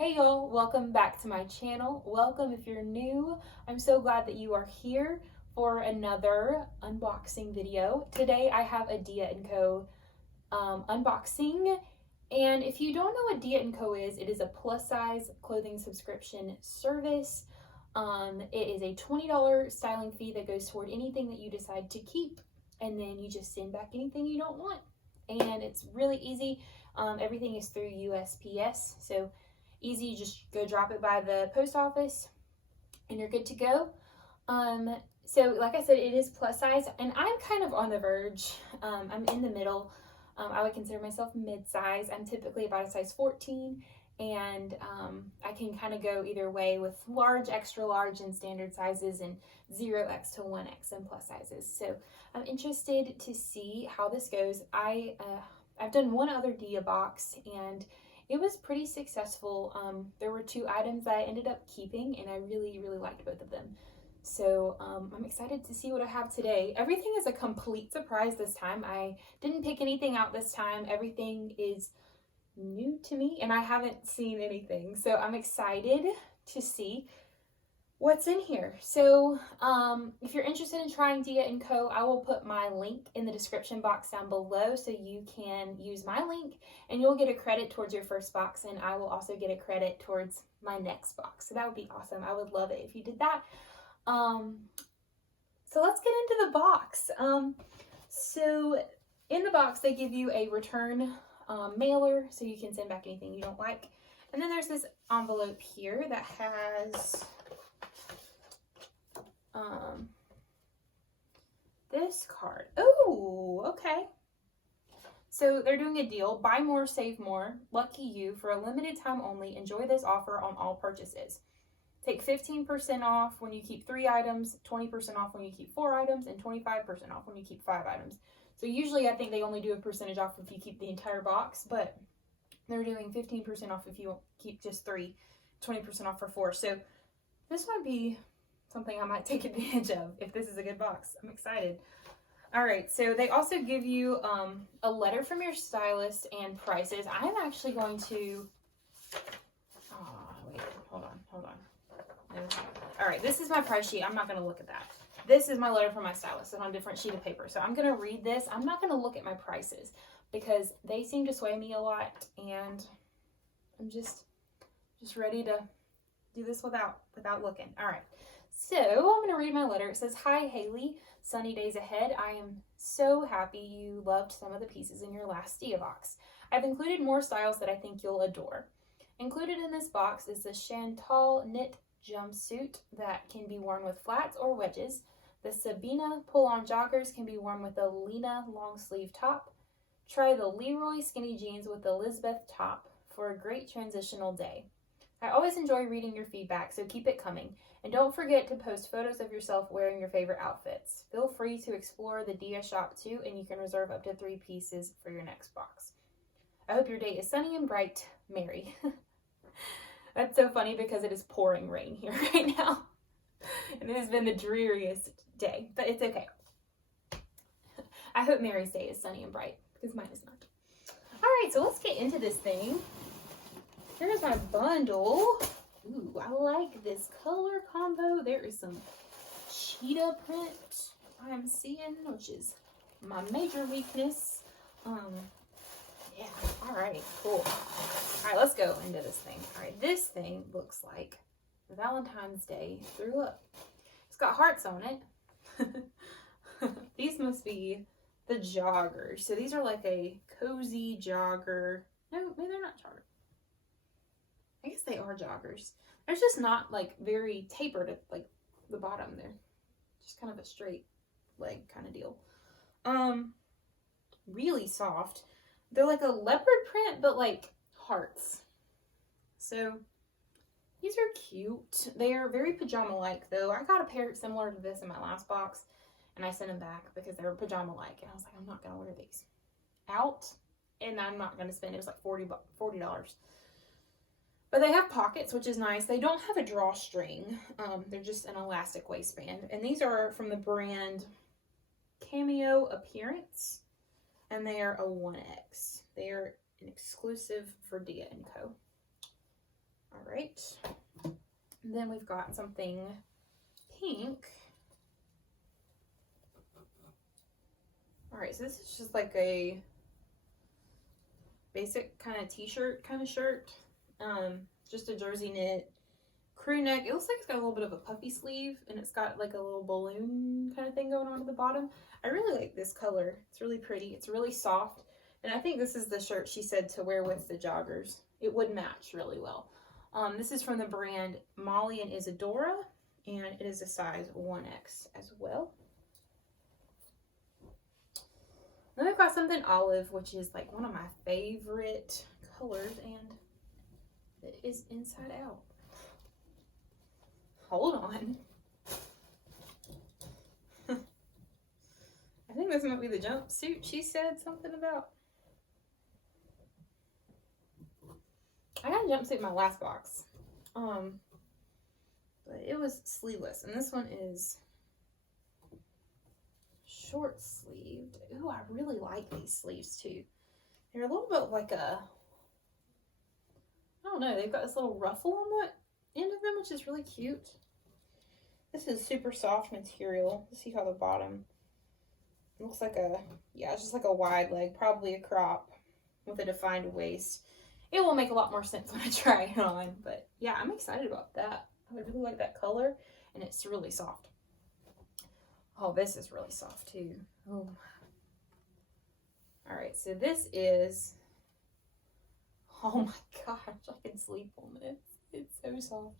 Hey y'all, welcome back to my channel. Welcome if you're new. I'm so glad that you are here for another unboxing video. Today I have a Dia & Co. Unboxing, and if you don't know what Dia & Co. is, it is a plus size clothing subscription service. It is a $20 styling fee that goes toward anything that you decide to keep, and then you just send back anything you don't want. And it's really easy. Everything is through USPS, so easy. You just go drop it by the post office and you're good to go. So like I said, it is plus size, and I'm kind of on the verge. I'm in the middle. I would consider myself mid-size. I'm typically about a size 14, and I can kind of go either way with large, extra large, and standard sizes, and 0X to 1X and plus sizes. So I'm interested to see how this goes. I've done one other Dia box, and it was pretty successful. There were 2 items that I ended up keeping, and I really, really liked both of them. So I'm excited to see what I have today. Everything is a complete surprise this time. I didn't pick anything out this time. Everything is new to me, and I haven't seen anything. So I'm excited to see what's in here. So if you're interested in trying Dia & Co., I will put my link in the description box down below, so you can use my link and you'll get a credit towards your first box, and I will also get a credit towards my next box. So that would be awesome. I would love it if you did that. So let's get into the box. So in the box, they give you a return mailer, so you can send back anything you don't like. And then there's this envelope here that has this card. Oh, okay. So they're doing a deal. Buy more, save more. Lucky you. For a limited time only, enjoy this offer on all purchases. Take 15% off when you keep 3 items, 20% off when you keep 4 items, and 25% off when you keep 5 items. So usually I think they only do a percentage off if you keep the entire box, but they're doing 15% off if you keep just 3, 20% off for 4. So this might be something I might take advantage of if this is a good box. I'm excited. All right, so they also give you a letter from your stylist and prices. I'm actually going to, wait, hold on. No. All right, this is my price sheet. I'm not gonna look at that. This is my letter from my stylist. It's on a different sheet of paper. So I'm gonna read this. I'm not gonna look at my prices because they seem to sway me a lot, and I'm just ready to do this without looking. All right. So I'm going to read my letter. It says, "Hi, Haley. Sunny days ahead. I am so happy you loved some of the pieces in your last Dia box. I've included more styles that I think you'll adore. Included in this box is the Chantal knit jumpsuit that can be worn with flats or wedges. The Sabina pull-on joggers can be worn with a Lena long sleeve top. Try the Leroy skinny jeans with the Elizabeth top for a great transitional day. I always enjoy reading your feedback, so keep it coming. And don't forget to post photos of yourself wearing your favorite outfits. Feel free to explore the Dia shop too, and you can reserve up to 3 pieces for your next box. I hope your day is sunny and bright, Mary." That's so funny because it is pouring rain here right now. And it has been the dreariest day, but it's okay. I hope Mary's day is sunny and bright because mine is not. All right, so let's get into this thing. Here's my bundle. Ooh, I like this color combo. There is some cheetah print I'm seeing, which is my major weakness. Yeah, all right, cool. All right, let's go into this thing. All right, this thing looks like Valentine's Day threw up. It's got hearts on it. These must be the joggers. So these are like a cozy jogger. No, maybe they're not joggers. I guess they are joggers. They're just not like very tapered at like the bottom. They're just kind of a straight leg kind of deal. Really soft. They're like a leopard print, but like hearts. So these are cute. They are very pajama-like though. I got a pair similar to this in my last box, and I sent them back because they were pajama-like. And I was like, I'm not gonna wear these out, and I'm not gonna spend, it was like $40. But they have pockets, which is nice. They don't have a drawstring. They're just an elastic waistband. And these are from the brand Cameo Appearance, and they are a 1X. They are an exclusive for Dia & Co. And then we've got something pink. All right, so this is just like a basic kind of t-shirt kind of shirt. Just a jersey knit crew neck. It looks like it's got a little bit of a puffy sleeve, and it's got like a little balloon kind of thing going on at the bottom. I really like this color. It's really pretty. It's really soft. And I think this is the shirt she said to wear with the joggers. It would match really well. This is from the brand Molly and Isadora, and it is a size 1X as well. Then we've got something olive, which is like one of my favorite colors, and it is inside out. Hold on. I think this might be the jumpsuit she said something about. I got a jumpsuit in my last box. But it was sleeveless, and this one is short sleeved. Ooh, I really like these sleeves too. They're a little bit like a, I don't know, they've got this little ruffle on the end of them, which is really cute. This is super soft material. Let's see how the bottom looks like a, yeah, it's just like a wide leg, probably a crop with a defined waist. It will make a lot more sense when I try it on, but yeah, I'm excited about that. I really like that color, and it's really soft. Oh, this is really soft too. Oh. All right, so this is, oh my gosh, I can sleep on this. It's so soft.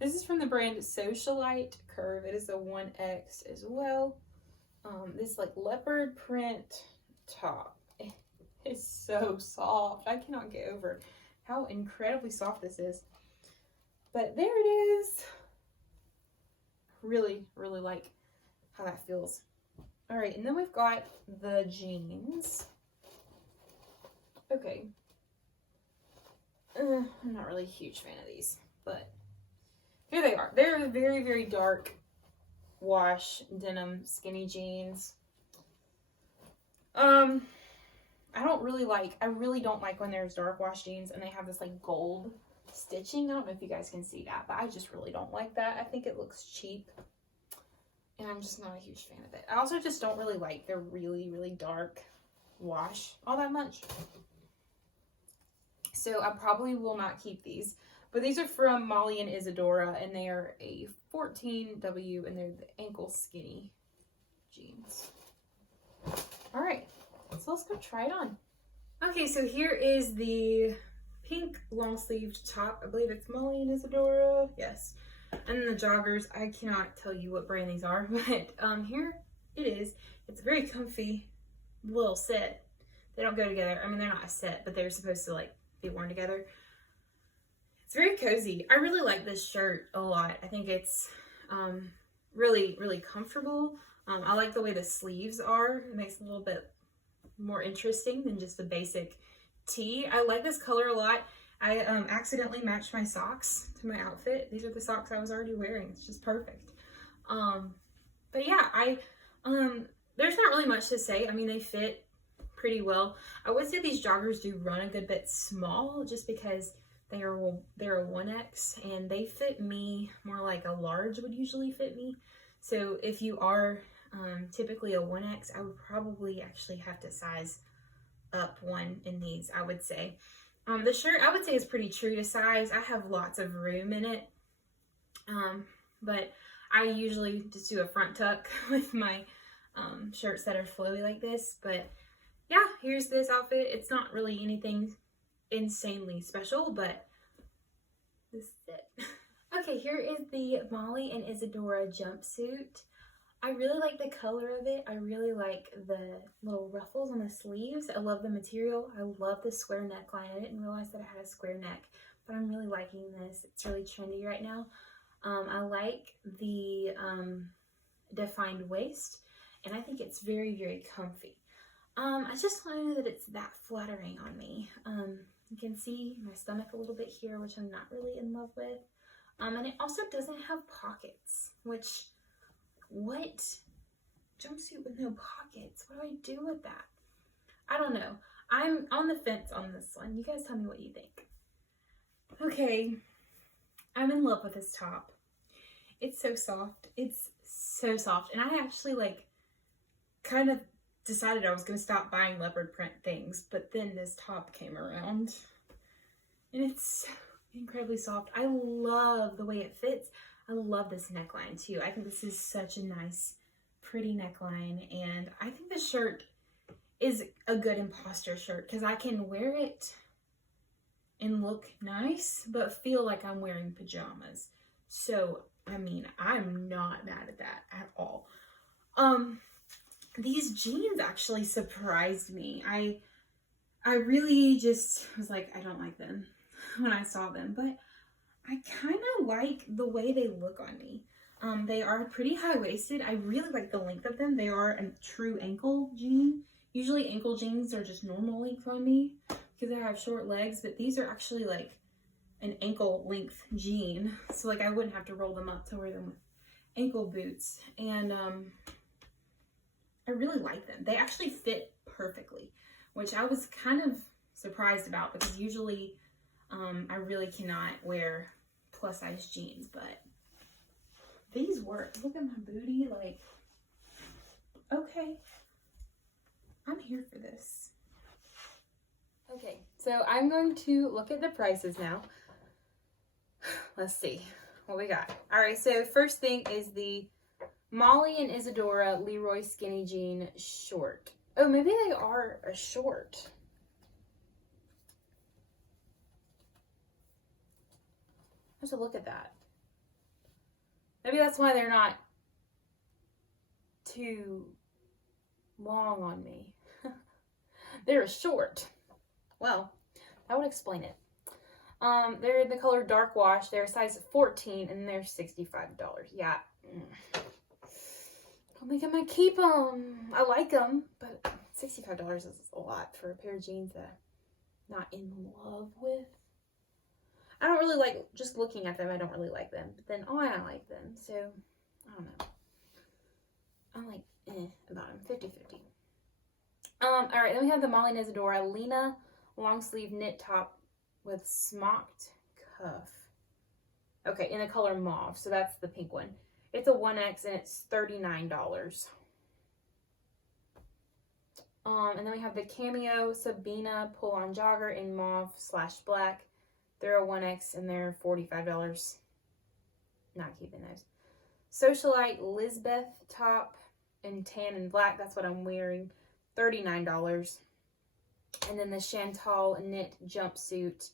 This is from the brand Socialite Curve. It is a 1X as well. This like leopard print top. It's so soft. I cannot get over how incredibly soft this is. But there it is. Really, really like how that feels. All right, and then we've got the jeans. Okay. I'm not really a huge fan of these, but here they are. They're very, very dark wash denim skinny jeans. I really don't like when there's dark wash jeans and they have this like gold stitching. I don't know if you guys can see that, but I just really don't like that. I think it looks cheap, and I'm just not a huge fan of it. I also just don't really like the really, really dark wash all that much. So I probably will not keep these. But these are from Molly and Isadora, and they are a 14W, and they're the ankle skinny jeans. All right, so let's go try it on. Okay, so here is the pink long-sleeved top. I believe it's Molly and Isadora. Yes. And then the joggers, I cannot tell you what brand these are, but here it is. It's a very comfy little set. They don't go together. I mean, they're not a set, but they're supposed to like be worn together. It's very cozy. I really like this shirt a lot. I think it's really, really comfortable. I like the way the sleeves are. It makes it a little bit more interesting than just a basic tee. I like this color a lot. I accidentally matched my socks to my outfit. These are the socks I was already wearing. It's just perfect. But yeah, there's not really much to say. I mean, they fit pretty well. I would say these joggers do run a good bit small just because they're a 1X, and they fit me more like a large would usually fit me. So if you are typically a 1X, I would probably actually have to size up one in these, I would say. The shirt, I would say, is pretty true to size. I have lots of room in it, but I usually just do a front tuck with my shirts that are flowy like this. But yeah, here's this outfit. It's not really anything insanely special, but this is it. Okay, here is the Molly and Isadora jumpsuit. I really like the color of it. I really like the little ruffles on the sleeves. I love the material. I love the square neckline. I didn't realize that it had a square neck, but I'm really liking this. It's really trendy right now. I like the defined waist, and I think it's very, very comfy. I just want to know that it's that flattering on me. You can see my stomach a little bit here, which I'm not really in love with. And it also doesn't have pockets, which, what? Jumpsuit with no pockets? What do I do with that? I don't know. I'm on the fence on this one. You guys tell me what you think. Okay. I'm in love with this top. It's so soft. It's so soft. And I actually like kind of decided I was going to stop buying leopard print things, but then this top came around and it's so incredibly soft. I love the way it fits. I love this neckline too. I think this is such a nice, pretty neckline, and I think the shirt is a good imposter shirt because I can wear it and look nice, but feel like I'm wearing pajamas. So, I mean, I'm not mad at that at all. These jeans actually surprised me. I really just was like, I don't like them when I saw them, but I kind of like the way they look on me. They are pretty high-waisted. I really like the length of them. They are a true ankle jean. Usually ankle jeans are just normal length on me because I have short legs, but these are actually like an ankle length jean. So like I wouldn't have to roll them up to wear them with ankle boots. And I really like them. They actually fit perfectly, which I was kind of surprised about because usually I really cannot wear plus size jeans, but these work. Look at my booty, like, okay, I'm here for this. Okay, so I'm going to look at the prices now. Let's see what we got. All right, so first thing is the Molly and Isadora Leroy Skinny Jean short. Oh, maybe they are a short. I have to look at that. Maybe that's why they're not too long on me. They're a short. Well, that would explain it. They're the color dark wash. They're size 14 and they're $65. Yeah. I don't think I'm gonna keep them. I like them, but $65 is a lot for a pair of jeans that I'm not in love with. I don't really like, just looking at them, I don't really like them. But then, oh, I like them. So, I don't know. I'm like, about them. 50-50. All right, then we have the Molly and Isadora Lena long sleeve knit top with smocked cuff. Okay, in the color mauve. So that's the pink one. It's a 1X and it's $39. And then we have the Cameo Sabina pull-on jogger in mauve/black. They're a 1X and they're $45. Not keeping those. Socialite Lisbeth top in tan and black. That's what I'm wearing. $39. And then the Chantal knit jumpsuit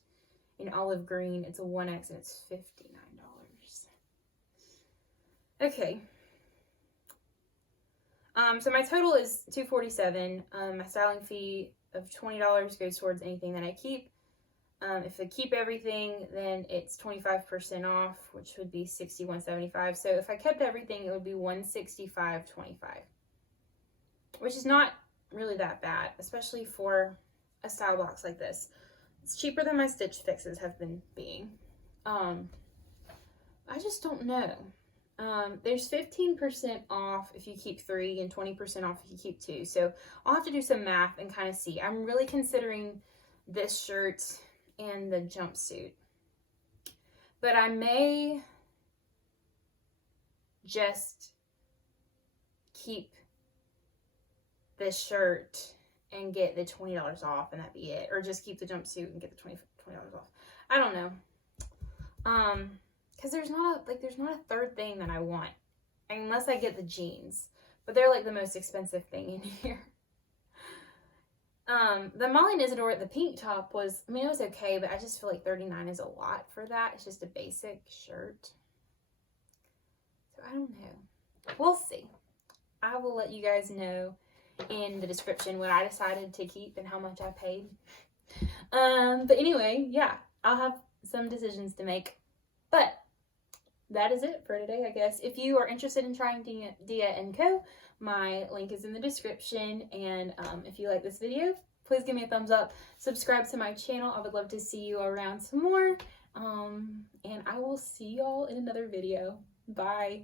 in olive green. It's a 1X and it's $59. Okay. So my total is $247. My styling fee of $20 goes towards anything that I keep. If I keep everything, then it's 25% off, which would be $61.75. So if I kept everything, it would be $165.25, which is not really that bad, especially for a style box like this. It's cheaper than my Stitch Fixes have been being. I just don't know. There's 15% off if you keep 3 and 20% off if you keep 2. So I'll have to do some math and kind of see. I'm really considering this shirt and the jumpsuit, but I may just keep this shirt and get the $20 off and that'd be it, or just keep the jumpsuit and get the $20 off. I don't know, because there's not a third thing that I want unless I get the jeans, but they're like the most expensive thing in here. The Molly and Isadora, the pink top was, I mean, it was okay, but I just feel like $39 is a lot for that. It's just a basic shirt. So I don't know. We'll see. I will let you guys know in the description what I decided to keep and how much I paid. But anyway, yeah, I'll have some decisions to make. But that is it for today, I guess. If you are interested in trying Dia & Co., my link is in the description. And if you like this video, please give me a thumbs up. Subscribe to my channel. I would love to see you around some more. And I will see y'all in another video. Bye.